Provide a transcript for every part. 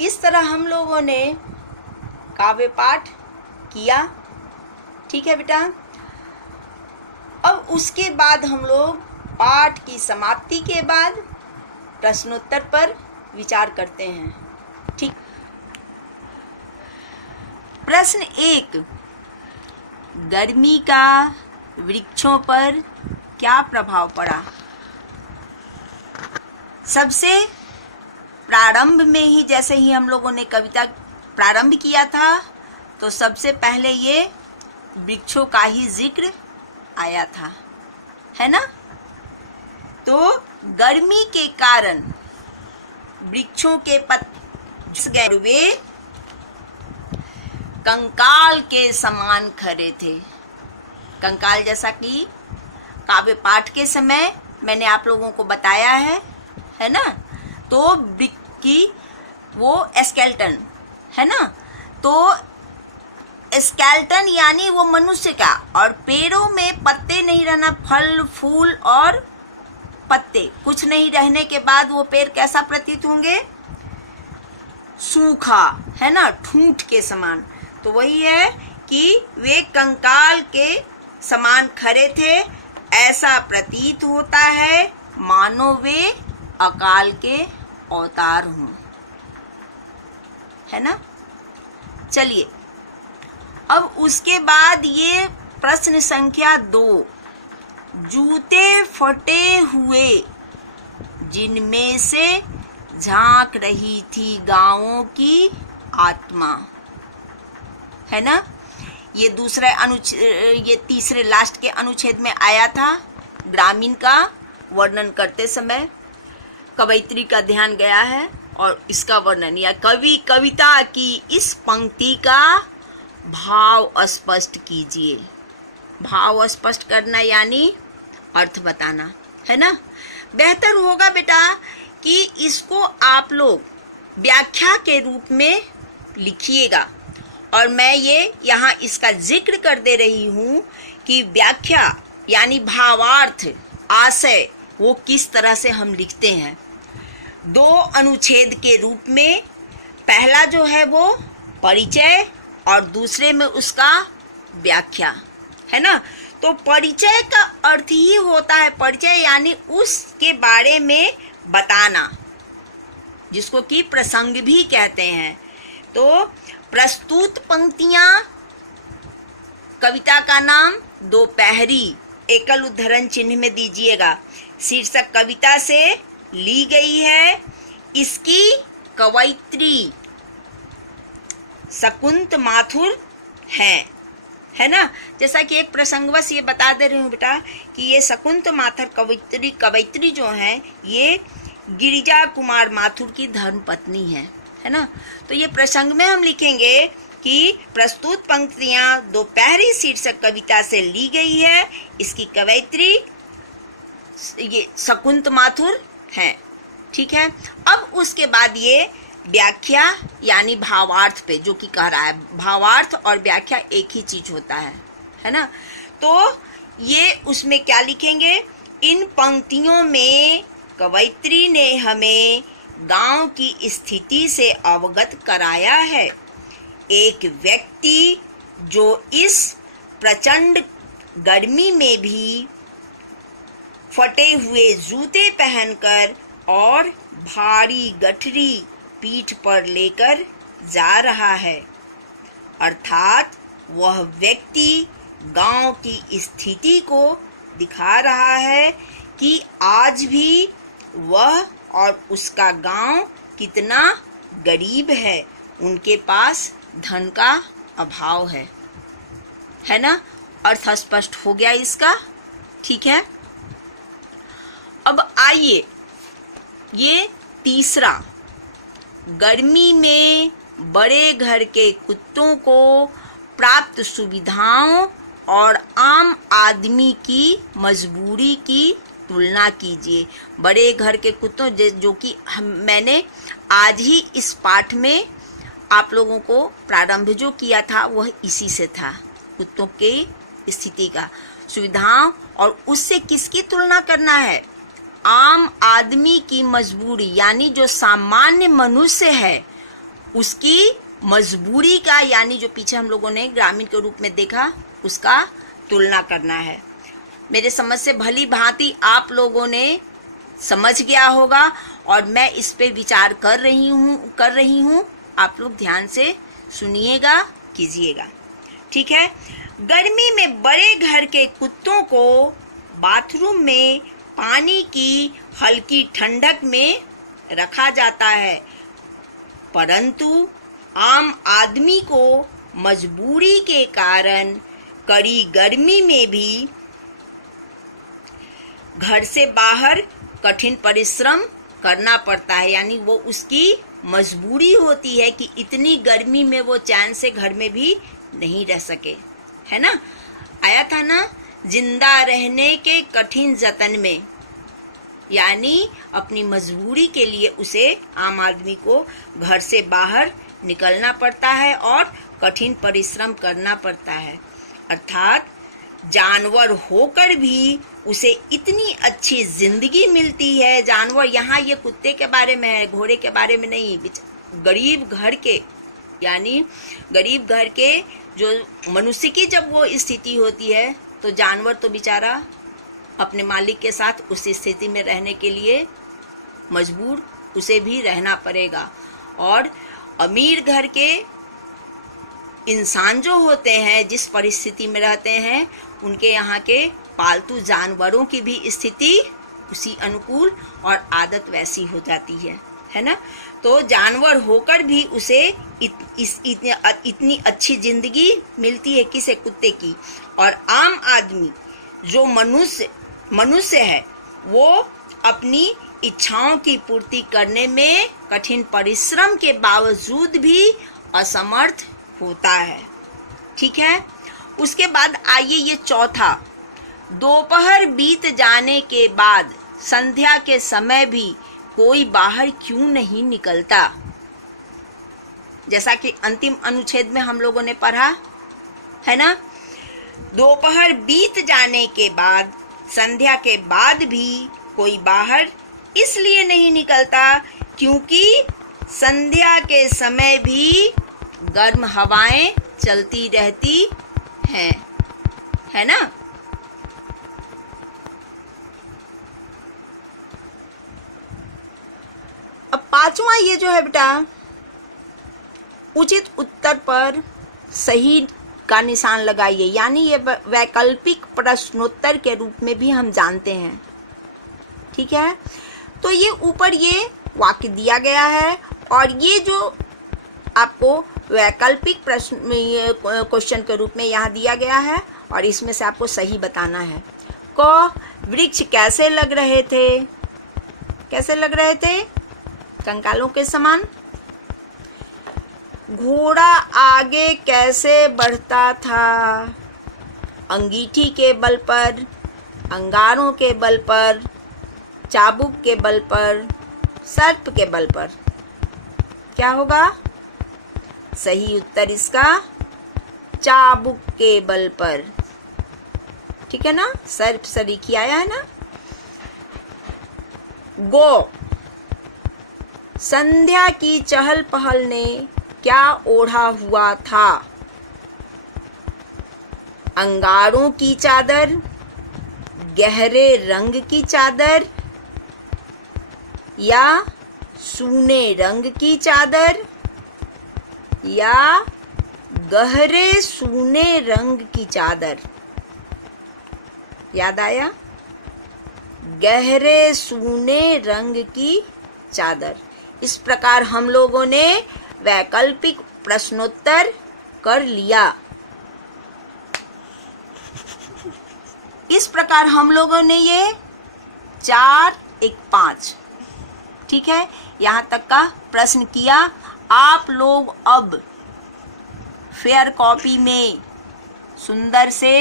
इस तरह हम लोगों ने काव्य पाठ किया। ठीक है बेटा। अब उसके बाद हम लोग पाठ की समाप्ति के बाद प्रश्नोत्तर पर विचार करते हैं। ठीक। प्रश्न 1, गर्मी का वृक्षों पर क्या प्रभाव पड़ा? सबसे प्रारंभ में ही जैसे ही हम लोगों ने कविता प्रारंभ किया था तो सबसे पहले ये वृक्षों का ही जिक्र आया था, है ना। तो गर्मी के कारण वृक्षों के पत्ते वे कंकाल के समान खड़े थे। कंकाल जैसा कि काव्य पाठ के समय मैंने आप लोगों को बताया है ना। तो वृक्ष की वो स्केलेटन है ना। तो स्केलेटन यानी वो मनुष्य का, और पेड़ों में पत्ते नहीं रहना, फल फूल और पत्ते कुछ नहीं रहने के बाद वो पेड़ कैसा प्रतीत होंगे? सूखा, है ना, ठूंठ के समान। तो वही है कि वे कंकाल के समान खड़े थे। ऐसा प्रतीत होता है मानो वे अकाल के अवतार हों, है ना। चलिए, अब उसके बाद ये प्रश्न संख्या 2, जूते फटे हुए जिनमें से झांक रही थी गांवों की आत्मा, है ना। ये ये तीसरे लास्ट के अनुच्छेद में आया था। ग्रामीण का वर्णन करते समय कवयित्री का ध्यान गया है और इसका वर्णन या कविता की इस पंक्ति का भाव स्पष्ट कीजिए। भाव स्पष्ट करना यानी अर्थ बताना, है ना। बेहतर होगा बेटा कि इसको आप लोग व्याख्या के रूप में लिखिएगा, और मैं ये यहाँ इसका जिक्र कर दे रही हूँ कि व्याख्या यानी भावार्थ, आशय, वो किस तरह से हम लिखते हैं। 2 अनुच्छेद के रूप में, पहला जो है वो परिचय और दूसरे में उसका व्याख्या, है ना। तो परिचय का अर्थ ही होता है, परिचय यानी उसके बारे में बताना, जिसको कि प्रसंग भी कहते हैं। तो प्रस्तुत पंक्तियां, कविता का नाम दोपहरी एकल उद्धरण चिन्ह में दीजिएगा। शीर्षक कविता से ली गई है। इसकी कवयित्री शकुंत माथुर है ना। जैसा कि एक प्रसंगवश ये बता दे रही हूँ बेटा कि ये शकुंत माथुर कवयित्री जो हैं ये गिरिजा कुमार माथुर की धर्मपत्नी है ना। तो ये प्रसंग में हम लिखेंगे कि प्रस्तुत पंक्तियां दोपहरी शीर्षक कविता से ली गई है। इसकी कवयित्री ये शकुंत माथुर हैं। ठीक है। अब उसके बाद ये व्याख्या यानी भावार्थ पे जो कि कह रहा है, भावार्थ और व्याख्या एक ही चीज होता है ना। तो ये उसमें क्या लिखेंगे? इन पंक्तियों में कवयित्री ने हमें गांव की स्थिति से अवगत कराया है। एक व्यक्ति जो इस प्रचंड गर्मी में भी फटे हुए जूते पहनकर और भारी गठरी पीठ पर लेकर जा रहा है, अर्थात वह व्यक्ति गांव की स्थिति को दिखा रहा है कि आज भी वह और उसका गांव कितना गरीब है, उनके पास धन का अभाव है ना। अर्थ स्पष्ट हो गया इसका। ठीक है। अब आइए ये तीसरा, गर्मी में बड़े घर के कुत्तों को प्राप्त सुविधाओं और आम आदमी की मजबूरी की तुलना कीजिए। बड़े घर के कुत्तों जो कि मैंने आज ही इस पाठ में आप लोगों को प्रारंभ जो किया था वह इसी से था, कुत्तों की स्थिति का, सुविधाओं, और उससे किसकी तुलना करना है? आम आदमी की मजबूरी, यानी जो सामान्य मनुष्य है उसकी मजबूरी का, यानी जो पीछे हम लोगों ने ग्रामीण के रूप में देखा, उसका तुलना करना है। मेरे समझ से भली भांति आप लोगों ने समझ गया होगा और मैं इस पे विचार कर रही हूँ। आप लोग ध्यान से सुनिएगा, कीजिएगा, ठीक है। गर्मी में बड़े घर के कुत्तों को बाथरूम में पानी की हल्की ठंडक में रखा जाता है, परंतु आम आदमी को मजबूरी के कारण कड़ी गर्मी में भी घर से बाहर कठिन परिश्रम करना पड़ता है। यानी वो उसकी मजबूरी होती है कि इतनी गर्मी में वो चैन से घर में भी नहीं रह सके, है ना। आया था ना, जिंदा रहने के कठिन जतन में, यानी अपनी मजबूरी के लिए उसे, आम आदमी को घर से बाहर निकलना पड़ता है और कठिन परिश्रम करना पड़ता है। अर्थात जानवर होकर भी उसे इतनी अच्छी जिंदगी मिलती है। जानवर यहाँ ये कुत्ते के बारे में है, घोड़े के बारे में नहीं। गरीब घर के, यानी गरीब घर के जो मनुष्य की जब वो स्थिति होती है, तो जानवर तो बेचारा अपने मालिक के साथ उस स्थिति में रहने के लिए मजबूर उसे भी रहना पड़ेगा। और अमीर घर के इंसान जो होते हैं, जिस परिस्थिति में रहते हैं, उनके यहाँ के पालतू जानवरों की भी स्थिति उसी अनुकूल और आदत वैसी हो जाती है ना। तो जानवर होकर भी उसे इतनी अच्छी जिंदगी मिलती है, किसे, कुत्ते की। और आम आदमी जो मनुष्य है, वो अपनी इच्छाओं की पूर्ति करने में कठिन परिश्रम के बावजूद भी असमर्थ होता है, ठीक है। उसके बाद आइए ये चौथा, दोपहर बीत जाने के बाद संध्या के समय भी कोई बाहर क्यों नहीं निकलता। जैसा कि अंतिम अनुच्छेद में हम लोगों ने पढ़ा है ना, दोपहर बीत जाने के बाद, संध्या के बाद भी कोई बाहर इसलिए नहीं निकलता क्योंकि संध्या के समय भी गर्म हवाएं चलती रहती हैं, है ना। अब पांचवा ये जो है बेटा, उचित उत्तर पर सही का निशान लगाइए, यानी ये वैकल्पिक प्रश्नोत्तर के रूप में भी हम जानते हैं, ठीक है। तो ये ऊपर ये वाक्य दिया गया है और ये जो आपको वैकल्पिक प्रश्न क्वेश्चन के रूप में यहाँ दिया गया है और इसमें से आपको सही बताना है। क, वृक्ष कैसे लग रहे थे, कैसे लग रहे थे, कंकालों के समान। घोड़ा आगे कैसे बढ़ता था, अंगीठी के बल पर, अंगारों के बल पर, चाबुक के बल पर, सर्प के बल पर। क्या होगा सही उत्तर इसका, चाबुक के बल पर, ठीक है ना। सर्प सरीखी आया है ना। गो, संध्या की चहल पहल ने क्या ओढ़ा हुआ था, अंगारों की चादर, गहरे रंग की चादर या सूने रंग की चादर या गहरे सूने रंग की चादर। याद आया, गहरे सूने रंग की चादर। इस प्रकार हम लोगों ने वैकल्पिक प्रश्नोत्तर कर लिया। इस प्रकार हम लोगों ने ये 4, 1, 5, ठीक है, यहाँ तक का प्रश्न किया। आप लोग अब फेयर कॉपी में सुंदर से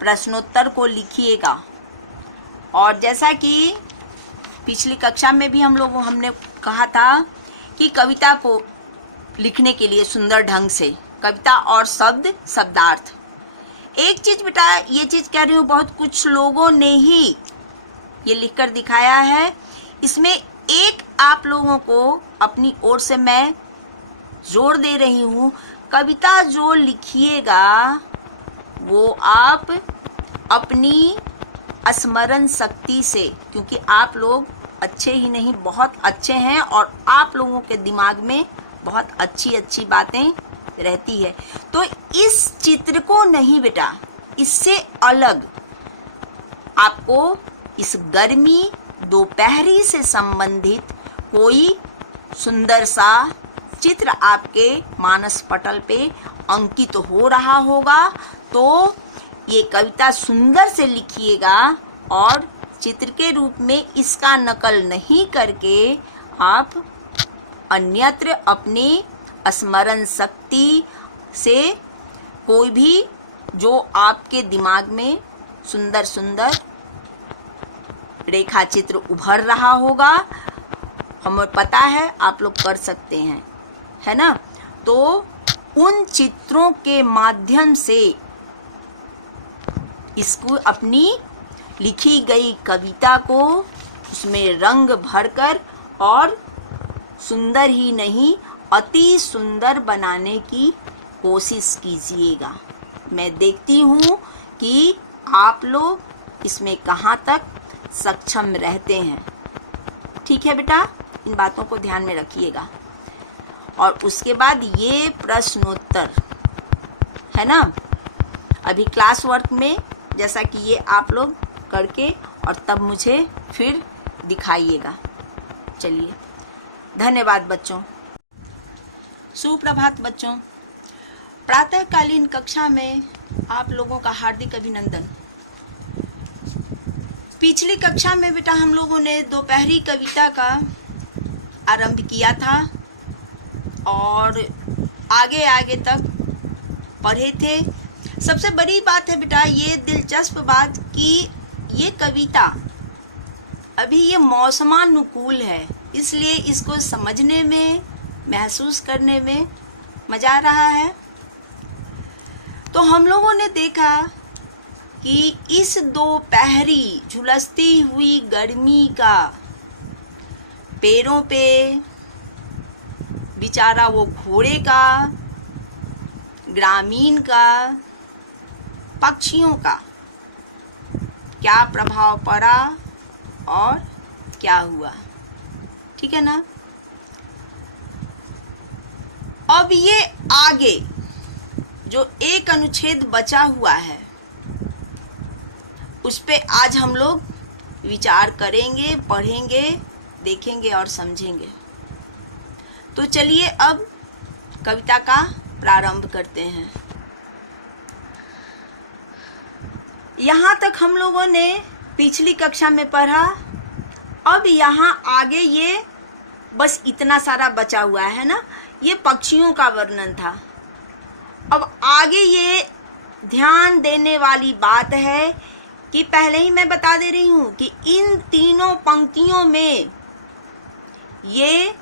प्रश्नोत्तर को लिखिएगा। और जैसा कि पिछली कक्षा में भी हमने कहा था कि कविता को लिखने के लिए सुंदर ढंग से कविता और शब्द शब्दार्थ। एक चीज बेटा, ये चीज कह रही हूँ, बहुत कुछ लोगों ने ही ये लिखकर दिखाया है। इसमें एक आप लोगों को अपनी ओर से मैं जोर दे रही हूँ, कविता जो लिखिएगा वो आप अपनी स्मरण शक्ति से, क्योंकि आप लोग अच्छे ही नहीं बहुत अच्छे हैं और आप लोगों के दिमाग में बहुत अच्छी अच्छी बातें रहती है। तो इस चित्र को नहीं बेटा, इससे अलग आपको इस गर्मी दोपहरी से संबंधित कोई सुंदर सा चित्र आपके मानस पटल पे अंकित हो रहा होगा। तो ये कविता सुंदर से लिखिएगा और चित्र के रूप में इसका नकल नहीं करके आप अन्यत्र अपनी स्मरण शक्ति से कोई भी जो आपके दिमाग में सुंदर सुंदर रेखा चित्र उभर रहा होगा, हमें पता है आप लोग कर सकते हैं, है ना। तो उन चित्रों के माध्यम से इसको अपनी लिखी गई कविता को उसमें रंग भरकर और सुंदर ही नहीं अति सुंदर बनाने की कोशिश कीजिएगा। मैं देखती हूँ कि आप लोग इसमें कहाँ तक सक्षम रहते हैं। ठीक है बेटा, इन बातों को ध्यान में रखिएगा। और उसके बाद ये प्रश्नोत्तर है ना, अभी क्लास वर्क में जैसा कि ये आप लोग करके और तब मुझे फिर दिखाइएगा। चलिए, धन्यवाद बच्चों। सुप्रभात बच्चों। प्रातःकालीन कक्षा में आप लोगों का हार्दिक अभिनंदन। पिछली कक्षा में बेटा हम लोगों ने दोपहरी कविता का आरंभ किया था और आगे आगे तक पढ़े थे। सबसे बड़ी बात है बेटा, ये दिलचस्प बात कि ये कविता अभी ये मौसमानुकूल है, इसलिए इसको समझने में महसूस करने में मज़ा आ रहा है। तो हम लोगों ने देखा कि इस दोपहरी झुलसती हुई गर्मी का पेड़ों पे बेचारा वो घोड़े का, ग्रामीण का, पक्षियों का क्या प्रभाव पड़ा और क्या हुआ। ठीक है ना। अब ये आगे जो एक अनुच्छेद बचा हुआ है उस पे आज हम लोग विचार करेंगे, पढ़ेंगे, देखेंगे और समझेंगे। तो चलिए अब कविता का प्रारंभ करते हैं। यहाँ तक हम लोगों ने पिछली कक्षा में पढ़ा। अब यहाँ आगे ये बस इतना सारा बचा हुआ है ना, ये पक्षियों का वर्णन था। अब आगे ये ध्यान देने वाली बात है कि पहले ही मैं बता दे रही हूँ कि इन तीनों पंक्तियों में ये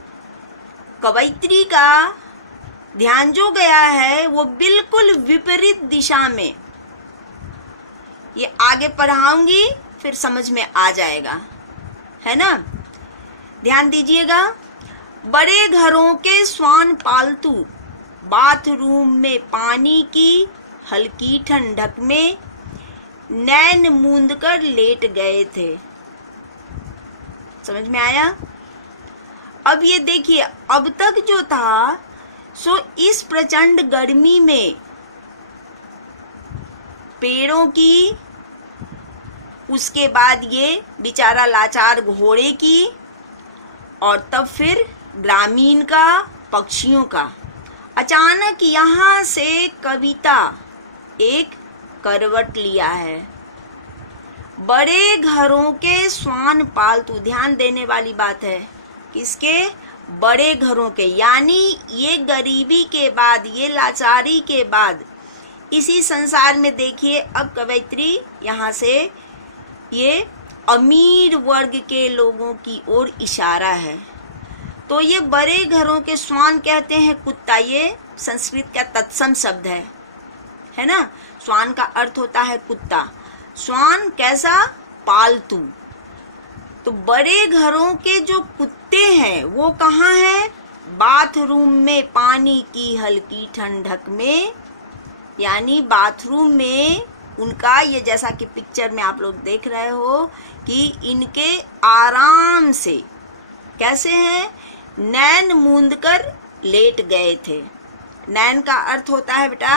कवयित्री का ध्यान जो गया है वो बिल्कुल विपरीत दिशा में। ये आगे पढ़ाऊंगी फिर समझ में आ जाएगा, है ना। ध्यान दीजिएगा। बड़े घरों के श्वान पालतू बाथरूम में पानी की हल्की ठंडक में नैन मूंद कर लेट गए थे। समझ में आया। अब ये देखिए, अब तक जो था सो इस प्रचंड गर्मी में पेड़ों की, उसके बाद ये बेचारा लाचार घोड़े की और तब फिर ग्रामीण का, पक्षियों का। अचानक यहाँ से कविता एक करवट लिया है। बड़े घरों के श्वान पालतू, ध्यान देने वाली बात है। किसके? बड़े घरों के, यानी ये गरीबी के बाद, ये लाचारी के बाद इसी संसार में देखिए अब कवयित्री यहाँ से ये अमीर वर्ग के लोगों की ओर इशारा है। तो ये बड़े घरों के श्वान कहते हैं कुत्ता, ये संस्कृत का तत्सम शब्द है ना। श्वान का अर्थ होता है कुत्ता। श्वान कैसा? पालतू। तो बड़े घरों के जो कुत्ते हैं वो कहाँ हैं? बाथरूम में पानी की हल्की ठंडक में, यानी बाथरूम में उनका ये, जैसा कि पिक्चर में आप लोग देख रहे हो कि इनके आराम से कैसे हैं, नैन मूंद कर लेट गए थे। नैन का अर्थ होता है बेटा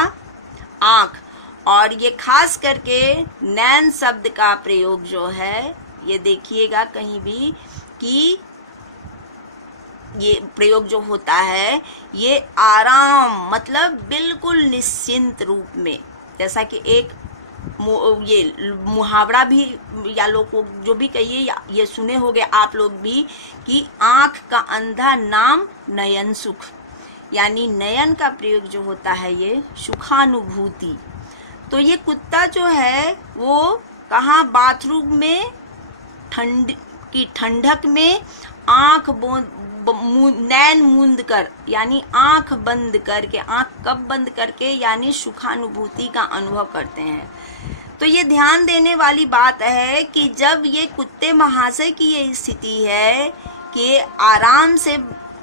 आँख, और ये खास करके नैन शब्द का प्रयोग जो है, ये देखिएगा कहीं भी कि ये प्रयोग जो होता है ये आराम, मतलब बिल्कुल निश्चिंत रूप में, जैसा कि एक ये मुहावरा भी, या लोग को जो भी कहिए, या ये सुने होंगे आप लोग भी कि आँख का अंधा नाम नयन सुख, यानी नयन का प्रयोग जो होता है ये सुखानुभूति। तो ये कुत्ता जो है वो कहाँ, बाथरूम में ठंड की ठंडक में आँख नैन मूंद कर, यानी आँख बंद करके, आँख कब बंद करके, यानी सुखानुभूति का अनुभव करते हैं। तो ये ध्यान देने वाली बात है कि जब ये कुत्ते महाशय की ये स्थिति है कि आराम से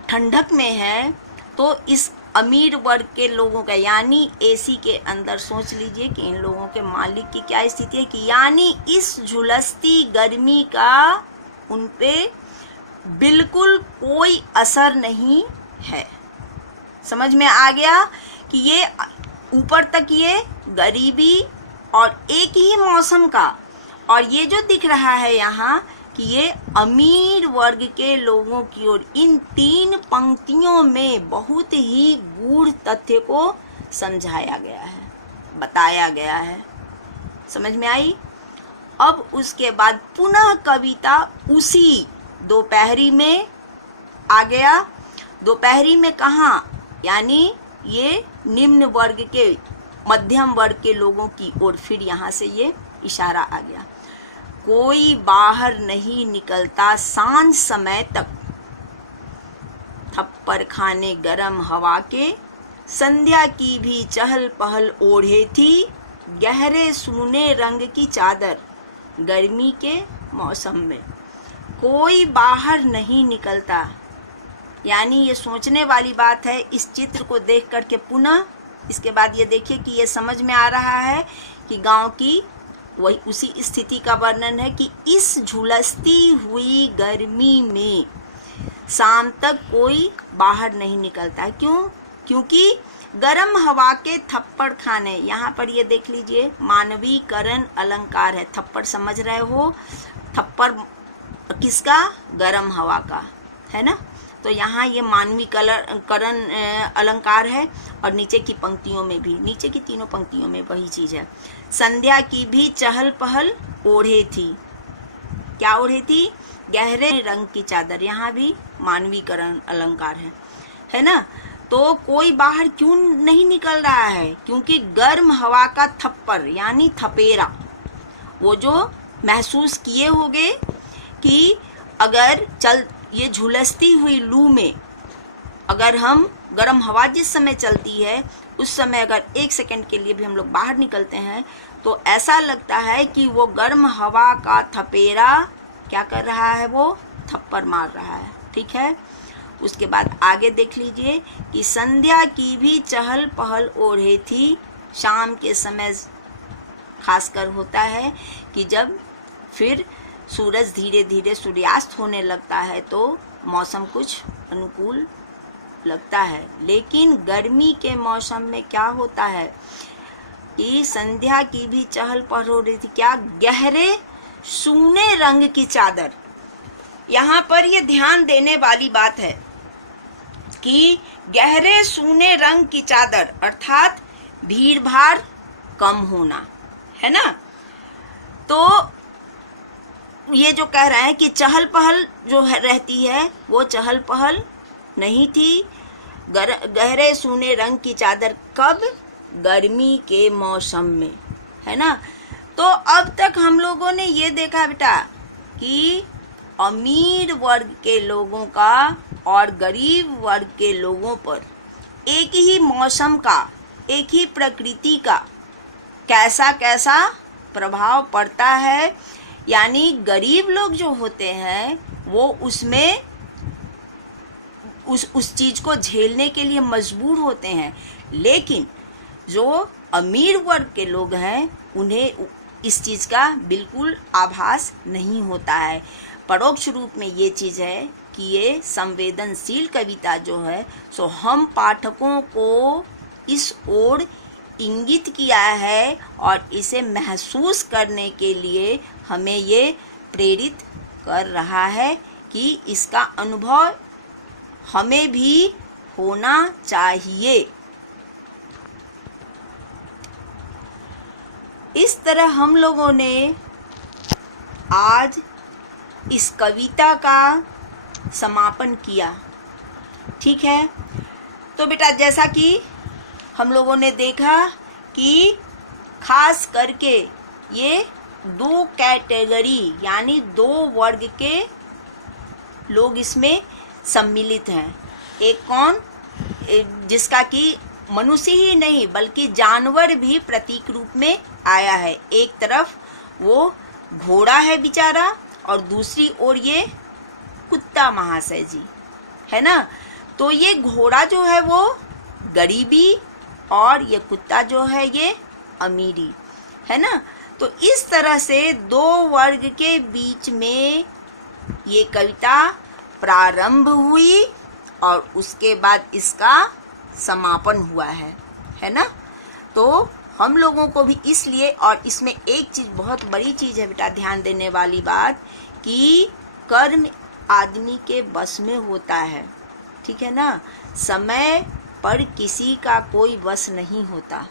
ठंडक में है, तो इस अमीर वर्ग के लोगों का, यानी एसी के अंदर सोच लीजिए कि इन लोगों के मालिक की क्या स्थिति है, कि यानी इस झुलसती गर्मी का उन पे बिल्कुल कोई असर नहीं है। समझ में आ गया कि ये ऊपर तक ये गरीबी और एक ही मौसम का, और ये जो दिख रहा है यहाँ कि ये अमीर वर्ग के लोगों की ओर, इन 3 पंक्तियों में बहुत ही गूढ़ तथ्य को समझाया गया है, बताया गया है। समझ में आई? अब उसके बाद पुनः कविता उसी दोपहरी में आ गया। दोपहरी में कहाँ, यानी ये निम्न वर्ग के, मध्यम वर्ग के लोगों की ओर फिर यहाँ से ये इशारा आ गया। कोई बाहर नहीं निकलता सांझ समय तक, थप्पड़ खाने गरम हवा के, संध्या की भी चहल पहल ओढ़े थी, गहरे सूने रंग की चादर, गर्मी के मौसम में। कोई बाहर नहीं निकलता, यानी ये सोचने वाली बात है इस चित्र को देख करके। पुनः इसके बाद ये देखिए कि ये समझ में आ रहा है कि गांव की वही उसी स्थिति का वर्णन है कि इस झुलसती हुई गर्मी में शाम तक कोई बाहर नहीं निकलता है। क्यों? क्योंकि गरम हवा के थप्पड़ खाने, यहाँ पर ये देख लीजिए मानवीकरण अलंकार है। थप्पड़ समझ रहे हो, थप्पड़ किसका? गरम हवा का, है ना। तो यहाँ ये मानवीकरण अलंकार है, और नीचे की पंक्तियों में भी, नीचे की तीनों पंक्तियों में वही चीज है। संध्या की भी चहल पहल ओढ़े थी, क्या ओढ़े थी? गहरे रंग की चादर, यहाँ भी मानवीकरण अलंकार है ना। तो कोई बाहर क्यों नहीं निकल रहा है? क्योंकि गर्म हवा का थप्पड़, यानी थपेरा, वो जो महसूस किए होंगे कि अगर ये झुलसती हुई लू में अगर हम, गर्म हवा जिस समय चलती है उस समय अगर 1 सेकंड के लिए भी हम लोग बाहर निकलते हैं तो ऐसा लगता है कि वो गर्म हवा का थपेरा क्या कर रहा है, वो थप्पड़ मार रहा है। ठीक है। उसके बाद आगे देख लीजिए कि संध्या की भी चहल पहल ओढ़े थी। शाम के समय खासकर होता है कि जब फिर सूरज धीरे धीरे सूर्यास्त होने लगता है तो मौसम कुछ अनुकूल लगता है। लेकिन गर्मी के मौसम में क्या होता है कि संध्या की भी चहल पहल हो रही थी, क्या? गहरे सूने रंग की चादर। यहाँ पर ये ध्यान देने वाली बात है कि गहरे सूने रंग की चादर अर्थात भीड़ भाड़ कम होना, है ना। तो ये जो कह रहे हैं कि चहल पहल जो रहती है वो चहल पहल नहीं थी। गहरे सूने रंग की चादर कब? गर्मी के मौसम में, है ना। तो अब तक हम लोगों ने ये देखा बेटा कि अमीर वर्ग के लोगों का और गरीब वर्ग के लोगों पर एक ही मौसम का, एक ही प्रकृति का कैसा कैसा प्रभाव पड़ता है। यानी गरीब लोग जो होते हैं वो उसमें उस चीज को झेलने के लिए मजबूर होते हैं। लेकिन जो अमीर वर्ग के लोग हैं उन्हें इस चीज का बिल्कुल आभास नहीं होता है। परोक्ष रूप में ये चीज है कि ये संवेदनशील कविता जो है सो हम पाठकों को इस ओर इंगित किया है और इसे महसूस करने के लिए हमें ये प्रेरित कर रहा है कि इसका अनुभव हमें भी होना चाहिए। इस तरह हम लोगों ने आज इस कविता का समापन किया। ठीक है, तो बेटा जैसा कि हम लोगों ने देखा कि खास करके ये दो कैटेगरी यानी दो वर्ग के लोग इसमें सम्मिलित हैं। एक कौन, जिसका कि मनुष्य ही नहीं बल्कि जानवर भी प्रतीक रूप में आया है। एक तरफ वो घोड़ा है बेचारा और दूसरी ओर ये कुत्ता महाशय जी, है ना। तो ये घोड़ा जो है वो गरीबी और ये कुत्ता जो है ये अमीरी, है ना। तो इस तरह से दो वर्ग के बीच में ये कविता प्रारंभ हुई और उसके बाद इसका समापन हुआ है ना। तो हम लोगों को भी इसलिए, और इसमें एक चीज़ बहुत बड़ी चीज़ है बेटा ध्यान देने वाली बात, कि कर्म आदमी के बस में होता है। ठीक है ना, समय पर किसी का कोई बस नहीं होता।